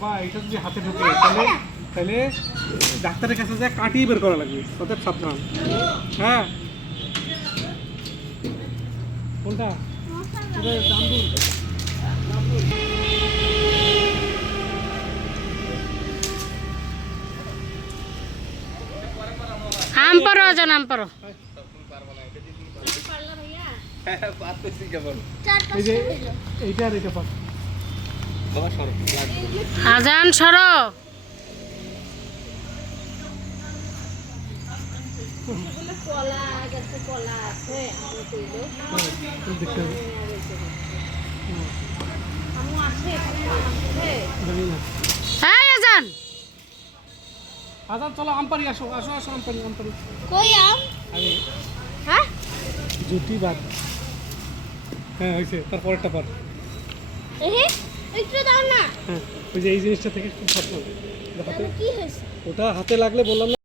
বাবা এটা যদি হাতে ঢোকে তাহলে তাহলে ডাক্তারের কাছে যা কাটিয়ে বের করা লাগবে, অতএব সাবধান। হ্যাঁ কোনটা জামরুল? আম পারো জান, আম পারো। এই যে এইটা আর এইটা পার। আজান সরো। দেখতে হবে। হ্যাঁ আজান, আজান চলো আম পারি, আসো আসো আসো, আম পারি আম পারি। কই আম? আরে হ্যাঁ জুটি বাদ। হ্যাঁ হয়েছে, তারপরেরটা পার। এহে একটু দাও না। হ্যাঁ ওই যে এই জিনিসটা থেকে খুব সাবধান। হাতে কি হয়েছে? ওটা হাতে লাগলে বললাম না।